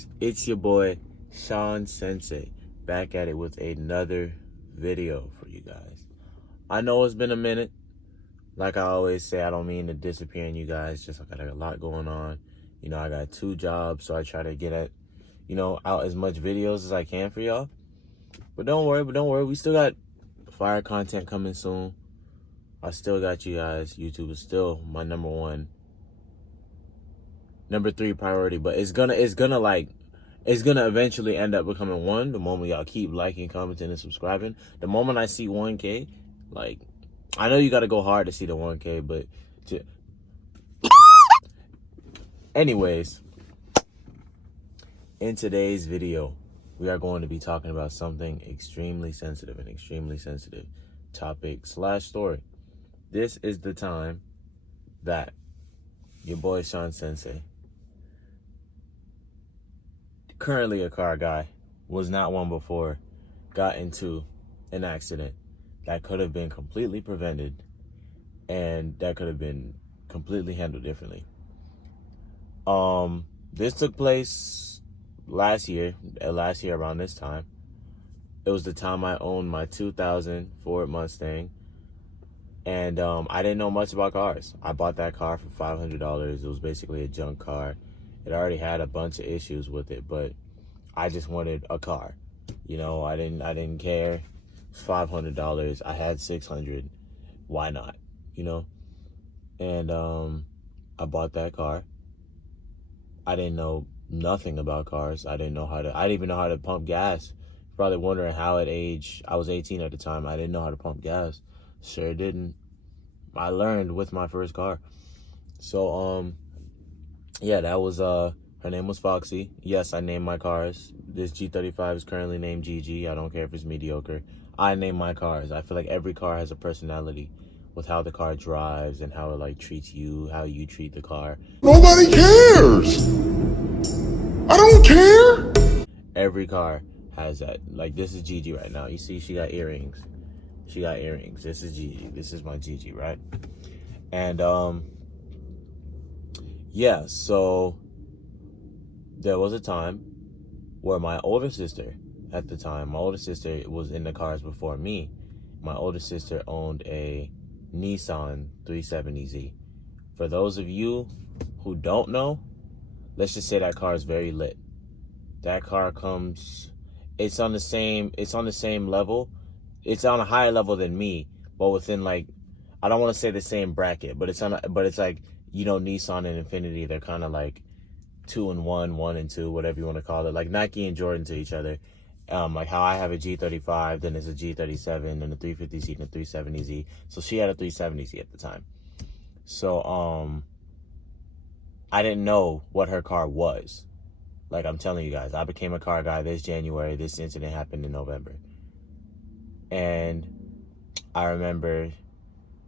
guys, it's your boy Sean Sensei back at it with another video for you guys. I know it's been a minute. Like I always say, I don't mean to disappear on you guys, just I got a lot going on. You know, I got 2 jobs, so I try to get out as much videos as I can for y'all. But don't worry, we still got fire content coming soon. I still got you guys. YouTube is still my number 3 priority, but it's gonna eventually end up becoming 1 the moment y'all keep liking, commenting, and subscribing. The moment I see 1K, like, I know you gotta go hard to see the 1K, but anyways, in today's video, we are going to be talking about something extremely sensitive, an extremely sensitive topic / story. This is the time that your boy Sean Sensei, currently a car guy, was not one before, got into an accident that could have been completely prevented and that could have been completely handled differently. This took place last year around this time. It was the time I owned my 2000 Ford Mustang, and I didn't know much about cars. I bought that car for $500. It was basically a junk car. It already had a bunch of issues with it, but I just wanted a car. You know, I didn't care. It's $500. I had $600. Why not? You know? And I bought that car. I didn't know nothing about cars. I didn't even know how to pump gas. Probably wondering how at age, I was 18 at the time, I didn't know how to pump gas. Sure didn't. I learned with my first car. So, yeah, that was, her name was Foxy. Yes, I named my cars. This G35 is currently named Gigi. I don't care if it's mediocre. I name my cars. I feel like every car has a personality with how the car drives and how it, like, treats you, how you treat the car. Nobody cares. I don't care. Every car has that. Like, this is Gigi right now. You see, she got earrings. This is Gigi. This is my Gigi, right? And, yeah, so there was a time where my older sister, at the time, my older sister was in the cars before me. My older sister owned a Nissan 370Z. For those of you who don't know, let's just say that car is very lit. That car it's on the same level. It's on a higher level than me, but within, like, I don't want to say the same bracket, but it's like, you know, Nissan and Infiniti, they're kind of like 2 and 1, 1 and 2, whatever you want to call it, like Nike and Jordan to each other. Like how I have a G35, then there's a G37, and a 350Z and a 370Z. So she had a 370Z at the time. So I didn't know what her car was. Like, I'm telling you guys, I became a car guy this January. This incident happened in November. And I remember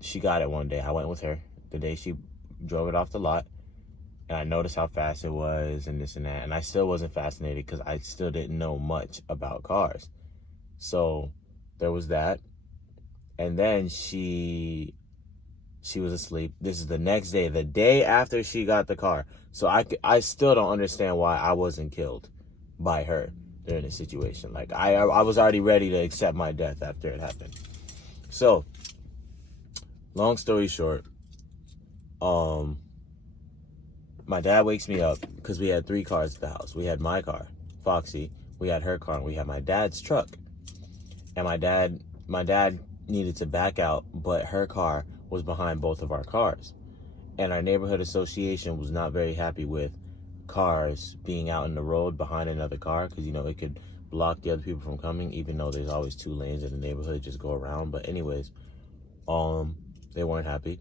she got it one day. I went with her the day she drove it off the lot. And I noticed how fast it was and this and that. And I still wasn't fascinated because I still didn't know much about cars. So there was that. And then she was asleep. This is the next day, the day after she got the car. So I still don't understand why I wasn't killed by her during the situation. Like, I was already ready to accept my death after it happened. So, long story short, my dad wakes me up because we had 3 cars at the house. We had my car, Foxy, we had her car, and we had my dad's truck. And my dad needed to back out, but her car was behind both of our cars. And our neighborhood association was not very happy with cars being out in the road behind another car because, you know, it could block the other people from coming, even though there's always 2 lanes in the neighborhood, just go around. But anyways, they weren't happy.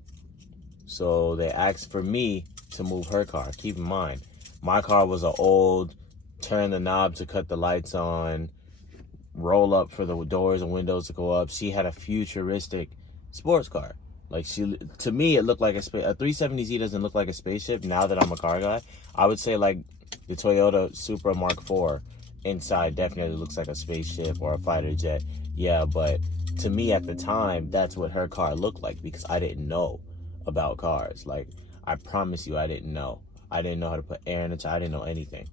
So they asked for me to move her car. Keep in mind, my car was an old, turn the knob to cut the lights on, roll up for the doors and windows to go up. She had a futuristic sports car. Like, to me, it looked like a 370Z doesn't look like a spaceship. Now that I'm a car guy, I would say, like, the Toyota Supra Mark IV inside definitely looks like a spaceship or a fighter jet. Yeah, but to me at the time, that's what her car looked like because I didn't know about cars. Like, I promise you, I didn't know. I didn't know how to put air in it. I didn't know anything.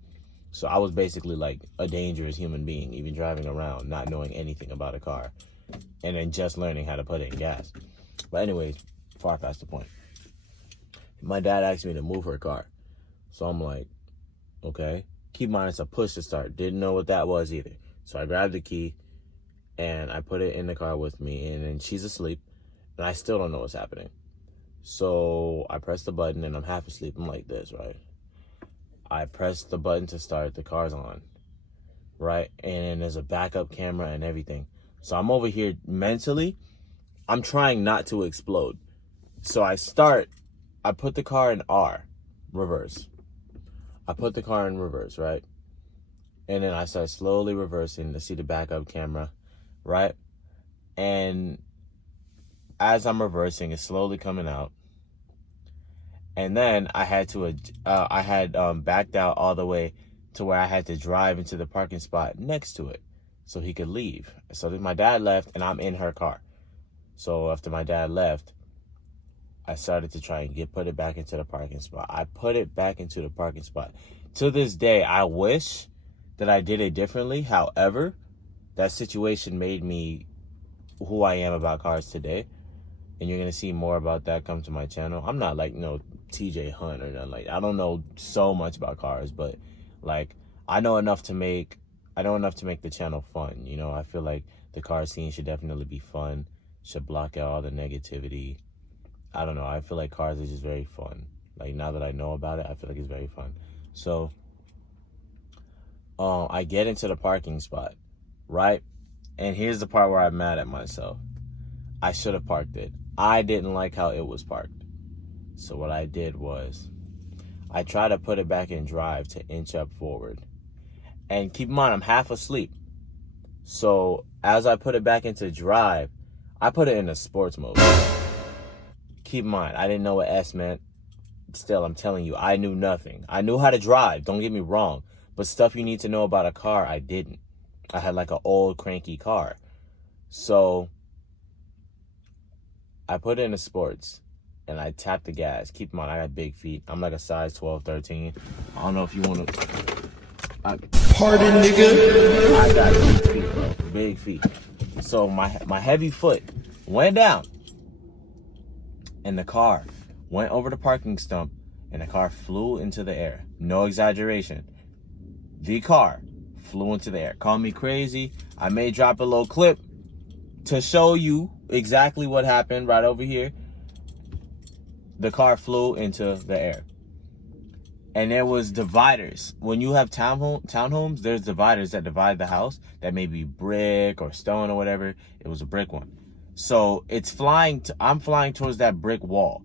So I was basically like a dangerous human being, even driving around, not knowing anything about a car, and then just learning how to put in gas. But anyways, far past the point. My dad asked me to move her car. So I'm like, okay. Keep in mind, it's a push to start. Didn't know what that was either. So I grabbed the key and I put it in the car with me, and then she's asleep and I still don't know what's happening. So I press the button and I'm half asleep. I'm like this, right? I press the button to start, the car's on, right? And there's a backup camera and everything. So I'm over here mentally, I'm trying not to explode. So I put the car in R, reverse. I put the car in reverse, right? And then I start slowly reversing to see the backup camera, right? And as I'm reversing, it's slowly coming out. And then I had backed out all the way to where I had to drive into the parking spot next to it so he could leave. So then my dad left and I'm in her car. So after my dad left, I started to try and put it back into the parking spot. I put it back into the parking spot. To this day, I wish that I did it differently. However, that situation made me who I am about cars today. And you're going to see more about that come to my channel. I'm not like no TJ Hunt or nothing like that. I don't know so much about cars, but like I know enough to make the channel fun. You know, I feel like the car scene should definitely be fun, should block out all the negativity. I don't know. I feel like cars are just very fun. Like now that I know about it, I feel like it's very fun. So I get into the parking spot, right? And here's the part where I'm mad at myself. I should have parked it. I didn't like how it was parked. So what I did was I tried to put it back in drive to inch up forward. And keep in mind, I'm half asleep. So as I put it back into drive, I put it in a sports mode. Keep in mind, I didn't know what S meant. Still, I'm telling you, I knew nothing. I knew how to drive, don't get me wrong. But stuff you need to know about a car, I didn't. I had like an old cranky car. So I put it in the sports and I tapped the gas. Keep in mind, I got big feet. I'm like a size 12, 13. I don't know if you want to... Pardon, nigga. I got big feet, bro. Big feet. So my heavy foot went down and the car went over the parking stump and the car flew into the air. No exaggeration. The car flew into the air. Call me crazy. I may drop a little clip to show you exactly what happened right over here. The car flew into the air. And there was dividers. When you have townhomes, there's dividers that divide the house. That may be brick or stone or whatever. It was a brick one. So it's flying. I'm flying towards that brick wall.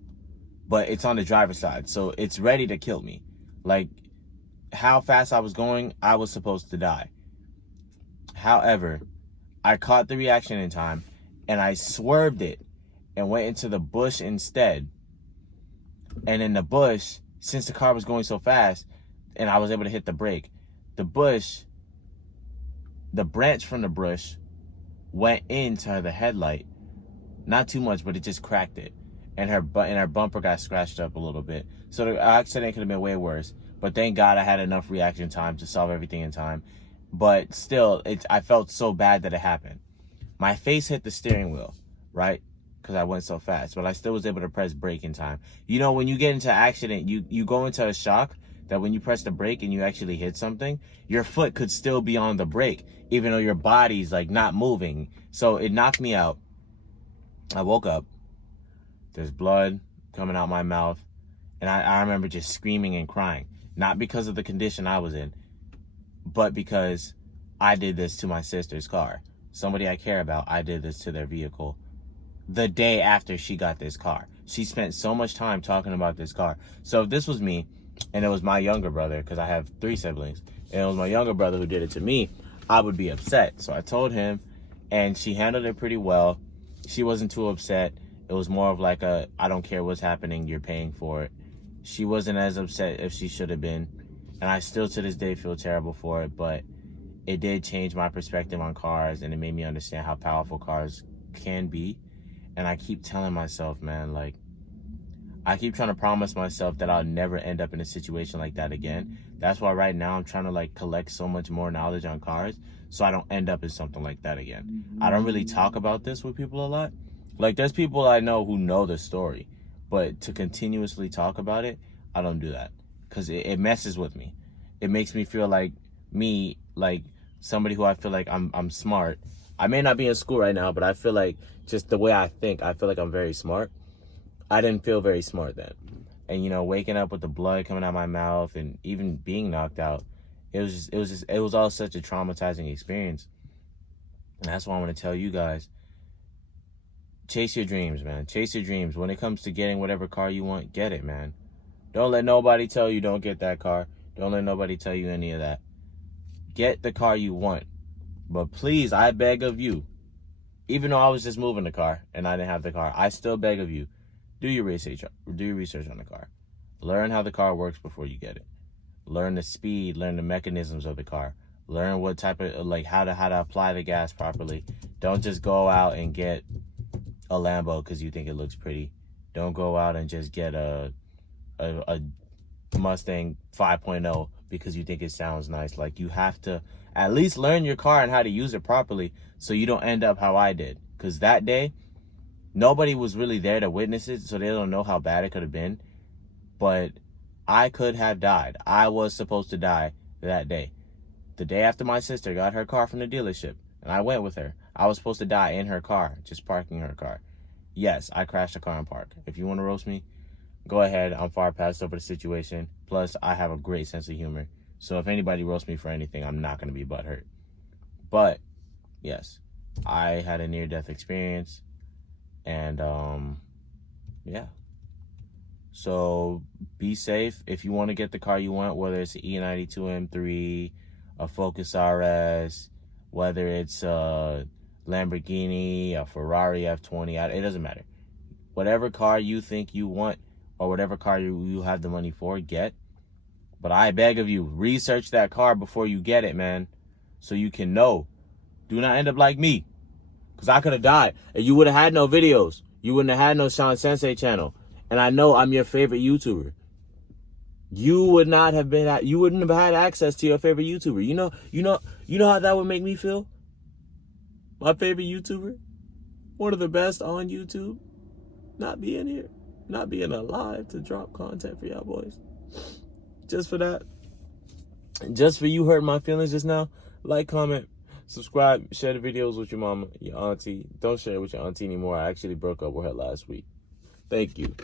But it's on the driver's side. So it's ready to kill me. Like how fast I was going, I was supposed to die. However, I caught the reaction in time. And I swerved it and went into the bush instead. And in the bush, since the car was going so fast and I was able to hit the brake, the branch from the bush went into the headlight. Not too much, but it just cracked it. And her bumper got scratched up a little bit. So the accident could have been way worse. But thank God I had enough reaction time to solve everything in time. But still, I felt so bad that it happened. My face hit the steering wheel, right? Because I went so fast. But I still was able to press brake in time. You know, when you get into an accident, you go into a shock that when you press the brake and you actually hit something, your foot could still be on the brake, even though your body's like not moving. So it knocked me out. I woke up. There's blood coming out my mouth. And I remember just screaming and crying. Not because of the condition I was in, but because I did this to my sister's car. Somebody I care about, I did this to their vehicle the day after she got this car. She spent so much time talking about this car. So if this was me, and it was my younger brother, because I have 3 siblings, and it was my younger brother who did it to me, I would be upset. So I told him, and she handled it pretty well. She wasn't too upset. It was more of like a, I don't care what's happening, you're paying for it. She wasn't as upset as she should have been. And I still to this day feel terrible for it, but it did change my perspective on cars, and it made me understand how powerful cars can be. And I keep telling myself, man, like, I keep trying to promise myself that I'll never end up in a situation like that again. That's why right now I'm trying to like collect so much more knowledge on cars so I don't end up in something like that again. I don't really talk about this with people a lot. Like, there's people I know who know the story, but to continuously talk about it, I don't do that because it messes with me. It makes me feel like like somebody who I feel like I'm smart. I may not be in school right now, but I feel like just the way I think, I feel like I'm very smart. I didn't feel very smart then. And, you know, waking up with the blood coming out my mouth and even being knocked out, it was all such a traumatizing experience. And that's why I want to tell you guys, chase your dreams, man. Chase your dreams. When it comes to getting whatever car you want, get it, man. Don't let nobody tell you don't get that car. Don't let nobody tell you any of that. Get the car you want. But please, I beg of you, even though I was just moving the car and I didn't have the car, I still beg of you, do your research on the car. Learn how the car works before you get it. Learn the speed, learn the mechanisms of the car. Learn what type of, like, how to apply the gas properly. Don't just go out and get a Lambo because you think it looks pretty. Don't go out and just get a Mustang 5.0 because you think it sounds nice. Like, you have to at least learn your car and how to use it properly so you don't end up how I did. Because that day, nobody was really there to witness it, so they don't know how bad it could have been. But I could have died. I was supposed to die that day. The day after my sister got her car from the dealership, and I went with her, I was supposed to die in her car, just parking her car. Yes, I crashed the car in park. If you want to roast me, go ahead. I'm far past over the situation. Plus, I have a great sense of humor. So if anybody roasts me for anything, I'm not going to be butthurt. But, yes, I had a near-death experience. And, yeah. So, be safe. If you want to get the car you want, whether it's an E92 M3, a Focus RS, whether it's a Lamborghini, a Ferrari F20, it doesn't matter. Whatever car you think you want, or whatever car you have the money for, get. But I beg of you, research that car before you get it, man. So you can know. Do not end up like me. Because I could have died. And you would have had no videos. You wouldn't have had no Sean Sensei channel. And I know I'm your favorite YouTuber. You wouldn't have had access to your favorite YouTuber. You know how that would make me feel? My favorite YouTuber? One of the best on YouTube? Not being here. Not being alive to drop content for y'all boys. Just for that. Just for you hurting my feelings just now. Like, comment, subscribe, share the videos with your mama, your auntie. Don't share it with your auntie anymore. I actually broke up with her last week. Thank you.